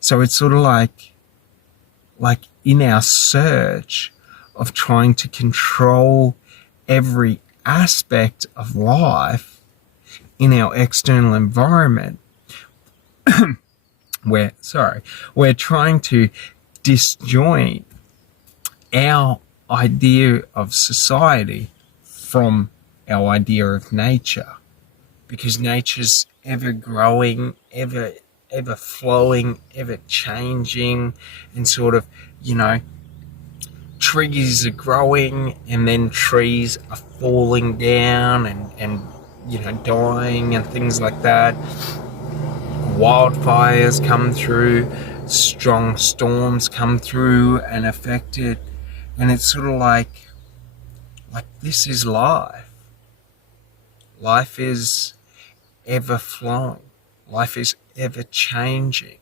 So it's sort of like in our search of trying to control every aspect of life in our external environment, we're trying to disjoint our idea of society from our idea of nature, because nature's ever growing, ever flowing, ever changing, and sort of, trees are growing and then trees are falling down and dying and things like that. Wildfires come through, strong storms come through and affect it, and it's sort of like this is life. Life is ever flowing. Life is ever changing.